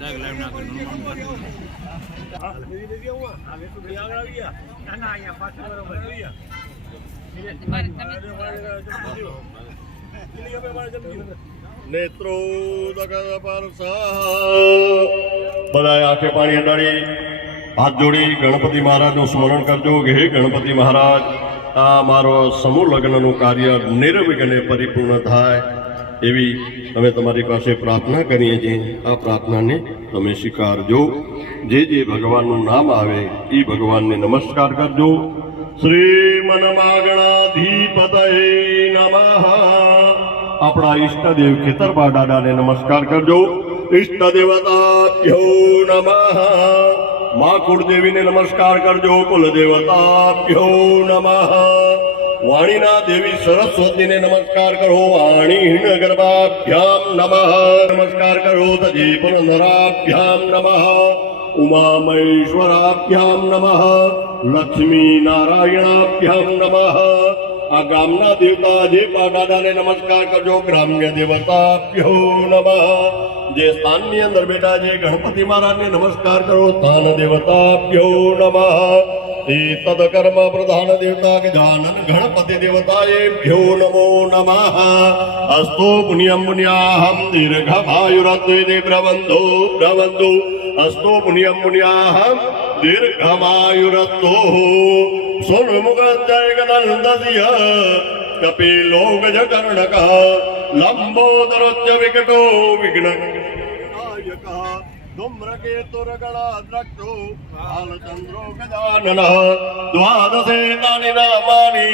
નેત્રો બધા આંખે પાણી અડાડી હાથ જોડી ગણપતિ મહારાજનું સ્મરણ કરજો કે હે ગણપતિ મહારાજ, આ મારો સમૂહ લગ્નનું કાર્ય નિર્વિઘ્ને પરિપૂર્ણ થાય એવી અમે તમારી પાસે પ્રાર્થના કરીએ છીએ. આ પ્રાર્થનાને તમે સ્વીકારજો. જે ભગવાનનું નામ આવે એ ભગવાનને નમસ્કાર કરજો. શ્રીમન્માગણાધિપતયે નમઃ. આપણા ઈષ્ટદેવ ખેતરબા દાદાને નમસ્કાર કરજો. ઈષ્ટ દેવતાભ્યો નમઃ. મા કુળદેવીને નમસ્કાર કરજો. કુલદેવતાભ્યો નમઃ. વાણીના દેવી સરસ્વતીને નમસ્કાર કરો. વાણીહીન ગર્ભાભ્યામ નમઃ. નમસ્કાર કરો. તજે પુનરાભ્યામ નમઃ. ઉમામહેશ્વરાભ્યામ નમઃ. લક્ષ્મી નારાયણાભ્યામ નમઃ. આ ગામના દેવતા જે દાદાને નમસ્કાર કરજો. ગ્રામ્ય દેવતાભ્યો નમઃ. જે સ્થાનની અંદર બેઠા છે ગણપતિ મહારાજને નમસ્કાર કરો. સ્થાન દેવતાભ્યો નમઃ. એતદ કર્મ પ્રધાન દેવતા ગજાનન ગણપતિ દેવતાએભ્યો નમો નમઃ. અસ્તો પુણ્યમ પુણ્યાહમ દીર્ઘમાયુરદ્વૈતે પ્રબંધો પ્રબંધો. અસ્તો પુણ્યમ પુણ્યાહમ દીર્ઘમાયુરદ્વો. સોનમુખજય ગદંદસ્ય કપિલો ગજકર્ણક. લંબોદરોચ્ચ વિકટો વિઘ્નનાયક. ધૂમ્રકેતુર્ગણાદ્રક્ષો બાલચંદ્રો ગજાનન. દ્વાદશેતાનિ નામાનિ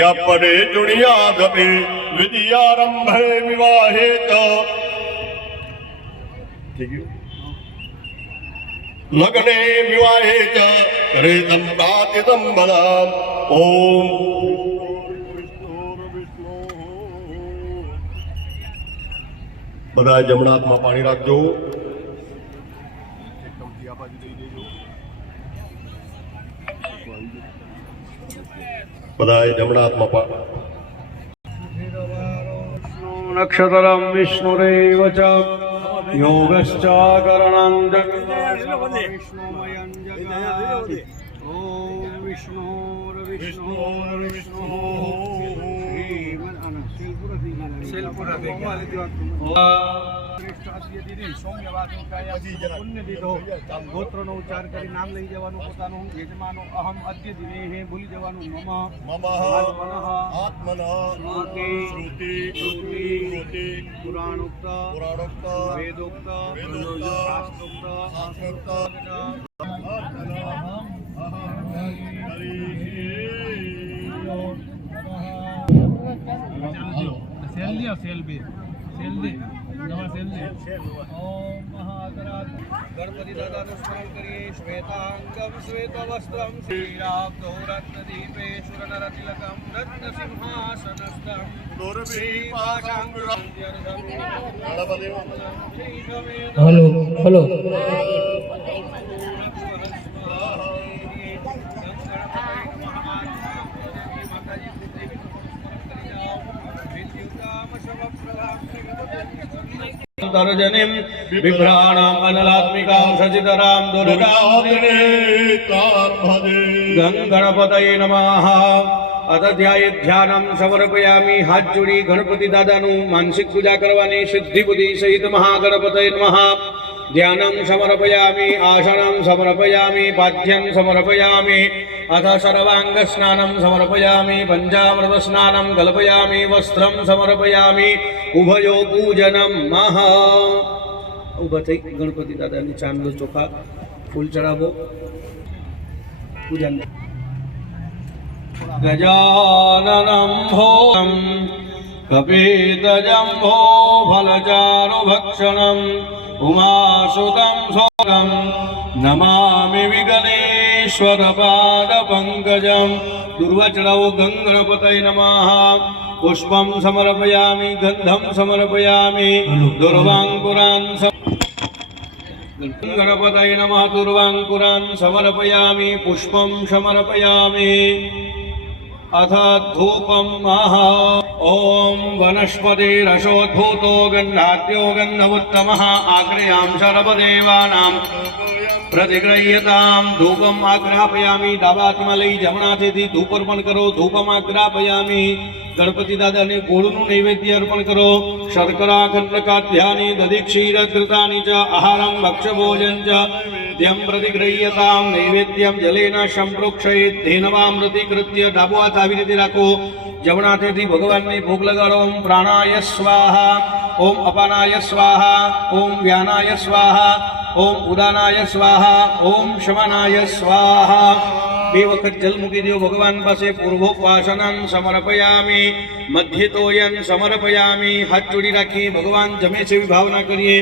યઃ પઠે ચુણ્યાદપि વિદ્યારંભે વિવાહે ચ. લગ્ને વિવાહે ચ કરેતં પ્રાતિતં બલામ. ઓમ બધા જમણા હાથમાં પાણી રાખજો. બધા જમણા હાથમાં નક્ષત્રમ વિષ્ણુરેવ ચ યોગશ્ચ કરણં ગોત્રનો ઉચ્ચાર કરી નામ લઈ જવાનું પોતાનું. યજમાનો અહમ અદ્ય દિને ભૂલી જવાનું. મમ મમ આત્મન શ્રુતિ શ્રુતિ પુરાણોક્ત પુરાણોક્ત વેદોક્ત શાસ્ત્રોક્ત ગણપતિ દાદાનું સ્મરણ કરીએ. શ્વેતાંગમ શ્વેત વસ્ત્રમ શ્રીરાબ્ધો રત્નદીપે સુરનરતિલકમ રત્નસિંહાસનસ્થમ હલો હલો. તર્જનિમ વિભ્રાણામ અનલાત્મિકામ સચિતરામ દુર્ગામ ગણપતયે નમઃ. અધધ્યાય ધ્યાનમ સમર્પયામિ. હાથ જોડી ગણપતિ દાદાનું માનસિક પૂજા કરવાની. સિદ્ધિ બુદ્ધિ સહિત મહાગણપતયે નમઃ. ધ્યાનમ સમર્પયામિ. આસનમ સમર્પયામિ. પાદ્યમ સમર્પયામિ. અથ સર્વાંગ સ્નાનમ સમર્પયામિ. પંચામૃત સ્નાનમ કલ્પયામિ. વસ્ત્રમ સમર્પયામિ. ઉભયો પૂજનમ મહ. ઉભા થઈ ગણપતિ દાદાની ચાંદલો ચોખા ફૂલ ચડાવો. પૂજન. ગજાનનમ ભોમ કપિતજંભો ફલચારુ ભક્ષણમ ઉમાસુતમ સોગમ નમામિ વિઘ્નેશ્વર પાદ પંકજમ. દુર્વચડો ગંગણપતય નમઃ. પુષ્પમ સમર્પયામિ. ગંધમ સમર્પયામિ. દુર્વાંકુરાન ગણપતય નમઃ. દુર્વાંકુરાન સમર્પયામિ. પુષ્પમ સમર્પયામિ. अथ धूपं महा ॐ वनस्पतिरसोद्भूतो गन्धाद्यो गन्धवुत्तमः आग्रयां सर्वदेवानां प्रतिगृह्यतां धूपम् आग्रापयामि डाबाहाથમાં લઈ જમણાથી ધૂપ અર્પણ કરો ધૂપમ આગ્રાપયામિ ગણપતિ દાદાને ગોળનું નૈવેદ્ય અર્પણ કરો શર્કરા ખંડકાધ્યાની દધી ક્ષીર ઘૃતાની ચ આહારં ભક્ષ્યભોજન ચ દ્યમ પ્રતિગૃહ્યતાં નૈવેદ્યમ જલેન સંપ્રોક્ષયેત ધેનવામૃતિકૃત્ય ડાબો હાથ આવી રીતે રાખો જમણા હાથેથી ભગવાનને ભોગ લગાડો ઓમ પ્રાણાય સ્વાહા ઓમ અપાનાય સ્વાહા ઓમ વ્યાનાય સ્વાહા ओम उदानाय स्वाहा ओम शमनाय स्वाहा बे वखत जल मूकी दो भगवान पासे पूर्वोपासनं समर्पयामि मध्यतोयन समर्पयामि हाथ जोड़ी राखी भगवान जमे से भावना करिए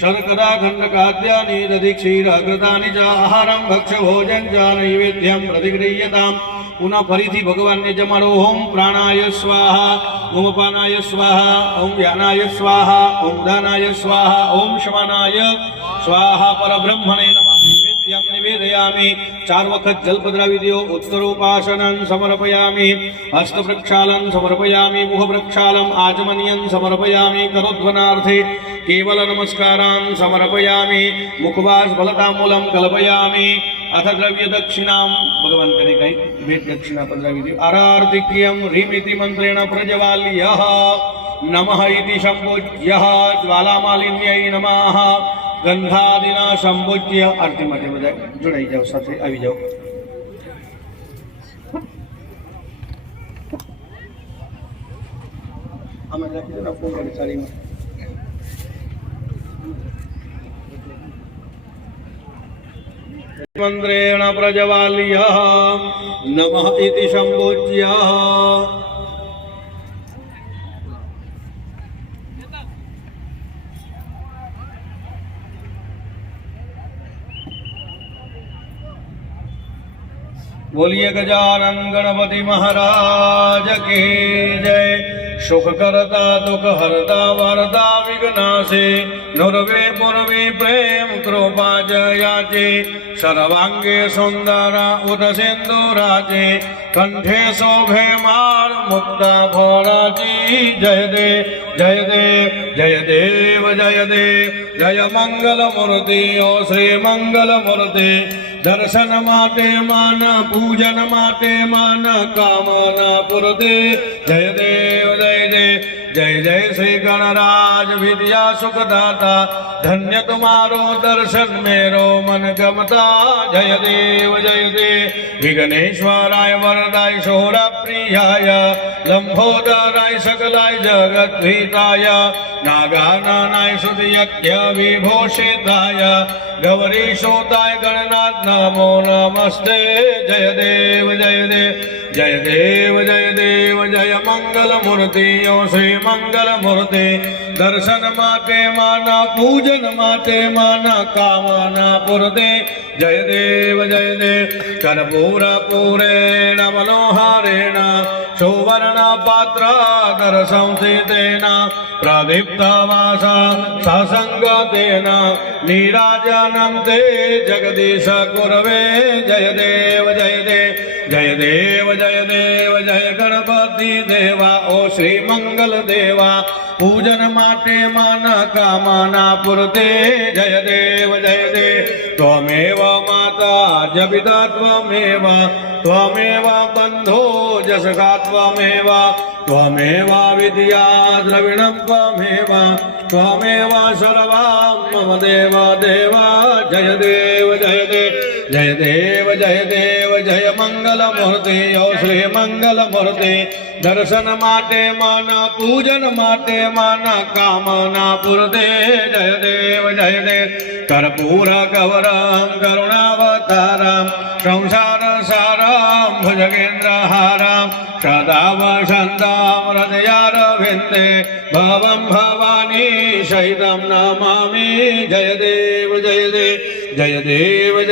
शर्करा खंडकाद्यानि दधि क्षीर घृतानि च आहारं भक्ष्य भोजन च नैवेद्यं प्रतिगृह्यतां पुनः फरीथी भगवान ने जमाड़ो ओम प्राणाय स्वाहा ओम अपानाय स्वाहा ओम व्यानाय स्वाहा ओम उदानाय स्वाहा ओम शमनाय स्वाहा परब्रह्मणे नमः नैवेद्यं निवेदयामि चार वखत जल पधरावी दो उत्तरोपासनं समर्पयामि हस्त प्रक्षालन समर्पयामि मुख प्रक्षालम आचमनीयं समर्पयामि करोध्वनार्थे केवल नमस्कारान् समर्पयामि मुखवास फलतामूलं कल्पयामि अथ द्रव्य दक्षिणां भगवान करे कई भेट दक्षिणा पधरावी दो आरार्तिक्यं ह्रीमिति मंत्रेण प्रज्वाल्यः नमः इति संपूज्यः ज्वालामालिन्यै नमः गंधादिना संपूज्य आरती माटे बधाय जोड़ाई जाओ साथे आवी जाओ आमे राखी दो ना फोन करे सारी में मंत्रेण प्रज्वाल्यः नमः इति संपूज्यः बोलिए गजानन गणपति महाराज की जय सुख करता दुख हरता वरता विघ्नाशे नुर्वे पुरवे प्रेम कृपा जयाचे सर्वांगे सुंदरा उद सिंधुराचे कंठे शोभे मार मुक्ता भोराची जय देव जय देव जय देव जय देव जय मंगल मूर्ति ओ श्री मंगल मूर्ति दर्शन माटे मान पूजन माटे मान कामना पुरते जय देव जय देव जय जय श्री गणराज विद्या सुखदाता धन्य तुम्हारो दर्शन मेरो मन गमता जय देव विघ्नेश्वराय वरदाय शोरप्रियाय लंबोदराय सकलाय जगद्भीताय नागाननाय सुदयज्ञ विभूषिताय गौरीशोताय गणनाथ नमो नमस्ते जय देव जय देव जय देव जय देव जय मंगल मूर्ति ओ श्री मंगल मूर्ति दर्शन माटे माना पूजन माटे माना कामना पुरते जय देव कर्पूर पूरेण मनोहरेण सुवर्ण पात्र दर्शंसितेन प्रदीप्त वासा ससंगतेन नीराजनं ते जगदीश गुरवे जय देव जय देव जय देव जय देव जय गणपति देवा ओ श्री मंगल देवा पूजन माटे मन कामना पुरते जय देव त्वमेव माता जपिता त्वमेव त्वमेव बन्धो जसका त्वमेव त्वमेव विद्या द्रविणं त्वमेव त्वमेव सर्वं मम देव देवा जय देव जय देव जय देव जय देव जय मंगल मूर्ति ओ श्री मंगल मूर्ति दर्शन माटे मन पूजन माटे मन कामना पुरते जय देव कर्पूर गौरं करुणावतारं संसार सारं भुजगेन्द्रहारं सदा वसन्तं हृदयारविन्दे भवं भवानी सहितं नमामि जय देव जय देव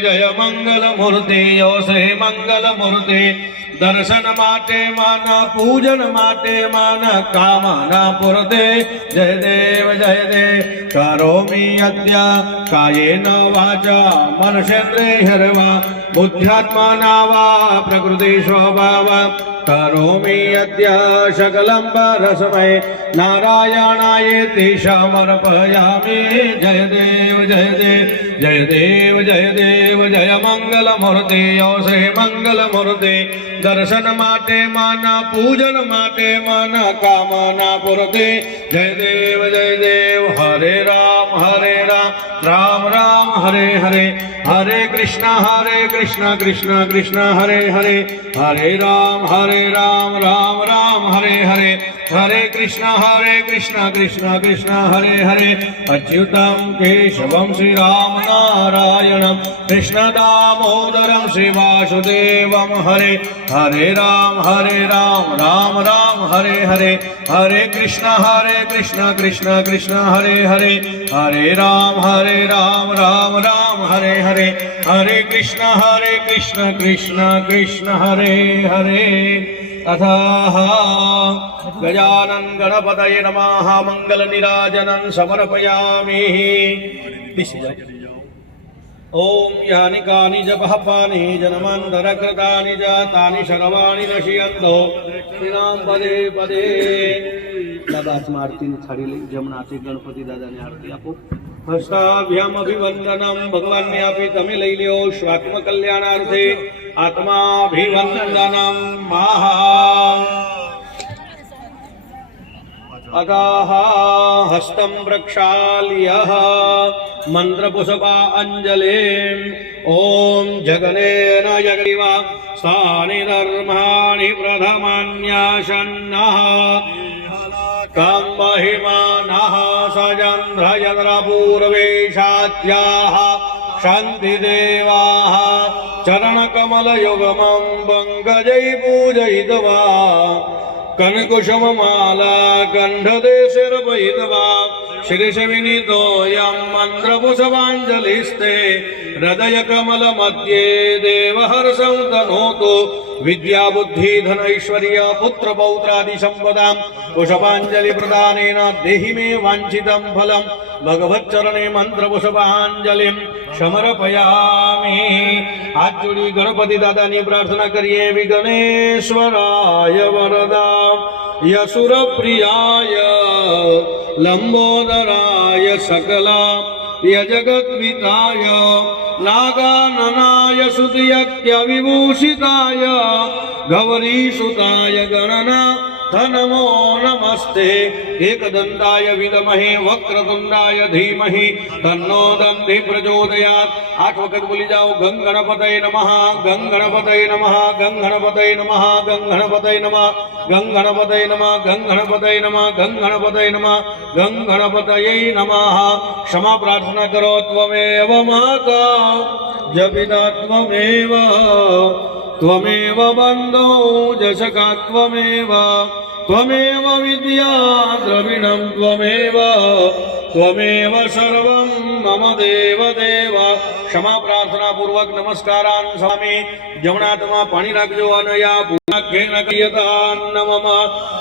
जय मंगल मूर्ति ओ श्री मंगल मूर्ति દર્શન માટે મન પૂજન માટે મન કામના પૂર્તે જય દેવ કરોમી અદ્ય કાયેન વાચા મનસેન્દ્રિયર્વા બુદ્ધ્યાત્મના વા પ્રકૃતિ સ્વભાવ કરોમી અદ્ય સકલં પરસ્મૈ નારાયણાયેતિ સમર્પયામિ જય દેવ જય મંગલ મૂર્તિ શ્રી મંગલ મૂર્તિ દર્શન માટે મન પૂજન માટે મન કામના પૂર્તિ જય દેવ હરે રામ રામ રામ હરે હરે હરે કૃષ્ણ કૃષ્ણ કૃષ્ણ હરે હરે હરે રામ રામ રામ હરે હરે હરે કૃષ્ણ કૃષ્ણ કૃષ્ણ હરે હરે અચ્યુતમ કેશવમ શ્રી રામ નારાયણમ કૃષ્ણ દામોદરમ શ્રી વાસુદેવમ હરે રામ રામ રામ હરે હરે હરે કૃષ્ણ કૃષ્ણ કૃષ્ણ હરે હરે હરે રામ રામ રામ હરે હરે હરે કૃષ્ણ કૃષ્ણ કૃષ્ણ હરે હરે તથા ગજાનન ગણપતયે નમઃ મંગલ નિરાજનં સમર્પયામિ ઓમ યાનિ કાનિ ચ પાપાનિ જન્માંતરકૃતાનિ ચ તાનિ સર્વાણિ નશ્યન્તો શ્રીરામ પદે પદે દાદા હાથમાં આરતીની થાળી લઈ જમણા હાથે ગણપતિ દાદાને આરતી આપો હસ્તાભ્યામ અભિવંદનમ ભગવાનને આપી તમે લઈ લ્યો સ્વાત્મ કલ્યાણાર્થે આત્માભિવંદનમ મહા અગાહ હસ્તમ પ્રક્ષાલ્ય મંત્રપુષ્પા અંજલિ ઓમ જગનેન જગરિવા સ્થાનિ ધર્માણિ પ્રથમાન્યાસન્નઃ કમ મહિમાનઃ સજંધ્રયન્દ્રપૂર્વેશાત્યાઃ શાંતિદેવાઃ ચરણકમલયુગમં પંકજૈ પૂજયિત્વા કનકુસુમમાલા કંઠદેશિર્પયિત્વા શિરીષવિનીતોऽયં મંત્રપુષ્પાഞ്જલિસ્તે હૃદયકમલમધ્યે દેવહર્ષં તનોતુ વિદ્યાબુદ્ધિધનૈશ્વર્ય પુત્રપૌત્રાદિ સંપદાં પુષ્પાഞ്જલિ પ્રદાનેન દેહિ મે વાંછિतं ફલં ભગવચ્ચરણે મંત્રપુષ્પાഞ്જલિં સમર્પયામિ હાથ જોડી ગણપતિ દાદાની પ્રાર્થના કરીએ વિઘ્નેશ્વરાય વરદા યસુરપ્રિયાય લંબોદરાય સકલા યજગદ્વિતાય નાગાનનાય સુતિયક્ય વિભૂષિતાય ગૌરીસુતાય ગણના નમો નમસ્તે એકદંતાય વિદ્મહે વક્રતુંડાય ધીમહિ તન્નો દંતિ પ્રચોદયાત 8 વખત બોલી જાઓ ગં ગણપતય નમઃ ગં ગણપતય નમઃ ગં ગણપતય નમઃ ગં ગણપતય નમઃ ગં ગણપતય નમઃ ગં ગણપતય નમઃ ગં ગણપતય નમઃ ગં ગણપતય નમઃ ક્ષમા પ્રાર્થના કરો ત્વમેવ માતા જપિતા ત્વમેવ ત્વમેવ બંધો જશકા ત્વમેવ ત્વમેવ વિદ્યા દ્રવિણં ત્વમેવ ત્વમેવ સર્વં મમ દેવ ક્ષમા પ્રાર્થના પૂર્વક નમસ્કારાન સ્વામી જમણા હાથમાં પાણી રાખજો અનયા પૂર્ણાઘ્યેન ક્રિયતાન નમઃ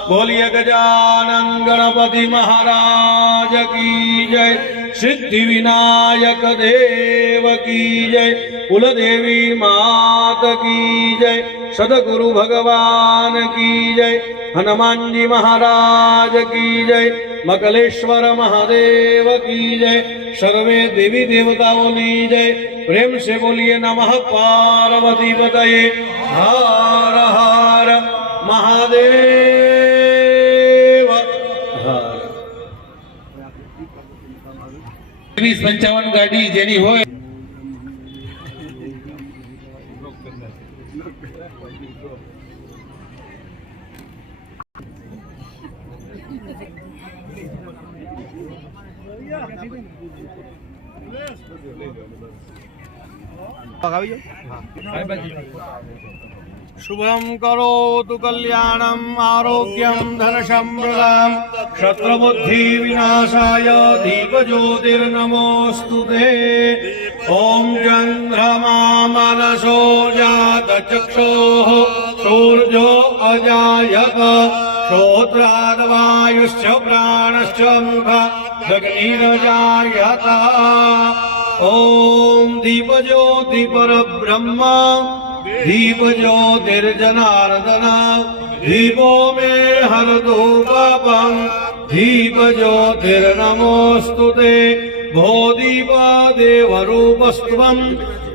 બોલીએ ગજાનન ગણપતિ મહારાજ કી જય સિદ્ધિ વિનાયક દેવ કી જય કુલદેવી માત કી જય સદગુરુ ભગવાન કી જય હનુમાનજી મહારાજ કી જય મકલેશ્વર મહાદેવ કી જય સર્વે દેવી દેવતાઓની જય પ્રેમ से बोलिए नमः पार्वती पतये हर हर महादेव हर 55 ગાડી જેની હોય शुभम करोतु कल्याणम आरोग्यम धन संप्रदाम शत्रुबुद्धि विनाशाय दीप ज्योतिर्नमोस्तुते ओम चंद्रमा मनसो जात चक्षुः સૂર્જો અજાયત શ્રોત્રાદવાયુશ્ચ પ્રાણશ્ચ મુખાદગ્નિરજાયત ઓમ દીપજ્યોતિ પરબ્રહ્મ દીપજ્યોતિર્જનાર્દન દીપો મે હરતુ પાપં દીપજ્યોતિર્નમોસ્તુતે ભો દીપ દેવરૂપસ્ત્વં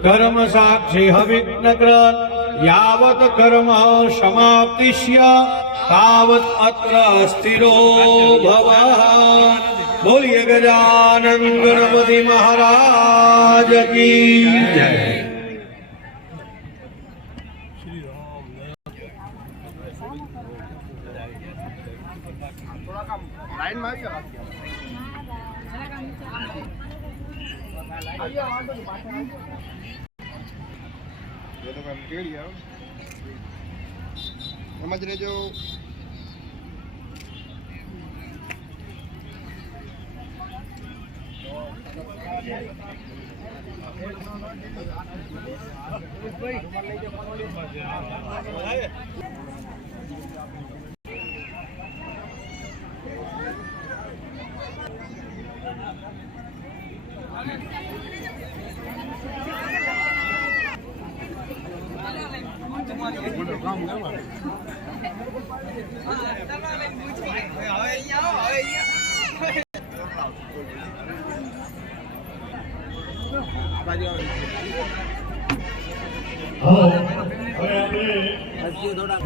કર્મ સાક્ષી હવિઘ્નકૃત યાવત કર્મ સમાપ્તિષ્ય તાવત અત્ર સ્થિરો ભવ બોલીએ ગજાનન ગણપતિ મહારાજ કી જય. લાઈનમાં એમ જ રહેજો.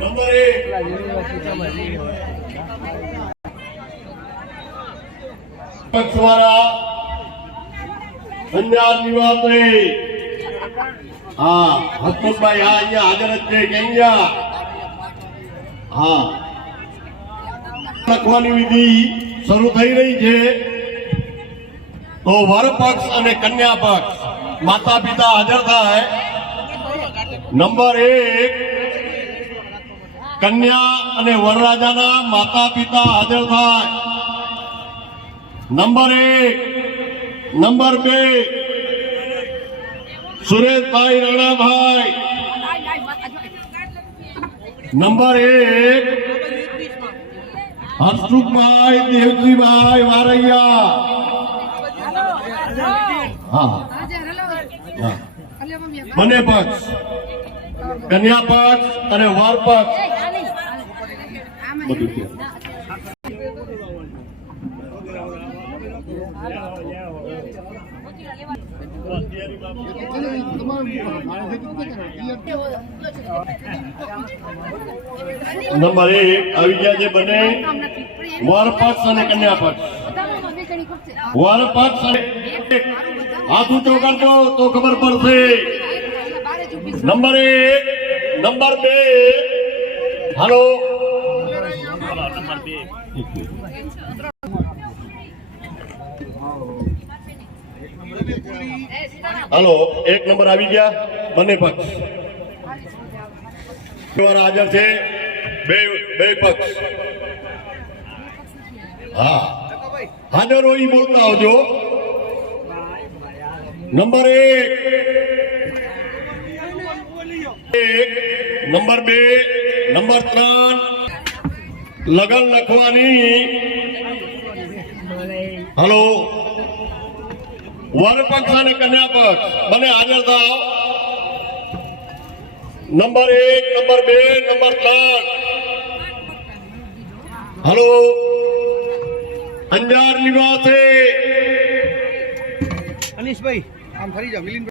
નંબર 1 પક્ષવાળા અંજાર નિવાસે હા હસમુખભાઈ હા અહીંયા હાજર જ છે કે અહીંયા હા લખવાની વિધિ શરૂ થઈ રહી છે તો વર પક્ષ અને કન્યા પક્ષ માતા પિતા હાજર થાય. નંબર 1 કન્યા અને વરરાજાના માતા પિતા હાજર થાય. Number 1 number 2 Sureshbhai Ranabhai. Number 1 Harsukhbhai Devjibhai Varaiya. હા હા બંને પક્ષ કન્યા પક્ષ અને વર પક્ષ બધું છે. નંબર 1 આવી ગયા છે બંને વર પક્ષ અને કન્યા પક્ષ. વર પક્ષ અને હાથ ઊંચો કરજો તો ખબર પડશે. નંબર 1 નંબર 2 હાલો હાલો 1 નંબર આવી ગયા બંને પક્ષ હાજર છે. બે પક્ષ હા હાજર હોય બોલતા આવજો. નંબર 1 નંબર 2 નંબર 3 લગન લખવાની. હલો વર પક્ષ અને કન્યા પક્ષ બંને હાજર થાવ. Number 1 number 2 number 3 hello Anjar નિવાસે અનિશભાઈ આમ ફરી જાઓ મિલિંદભાઈ.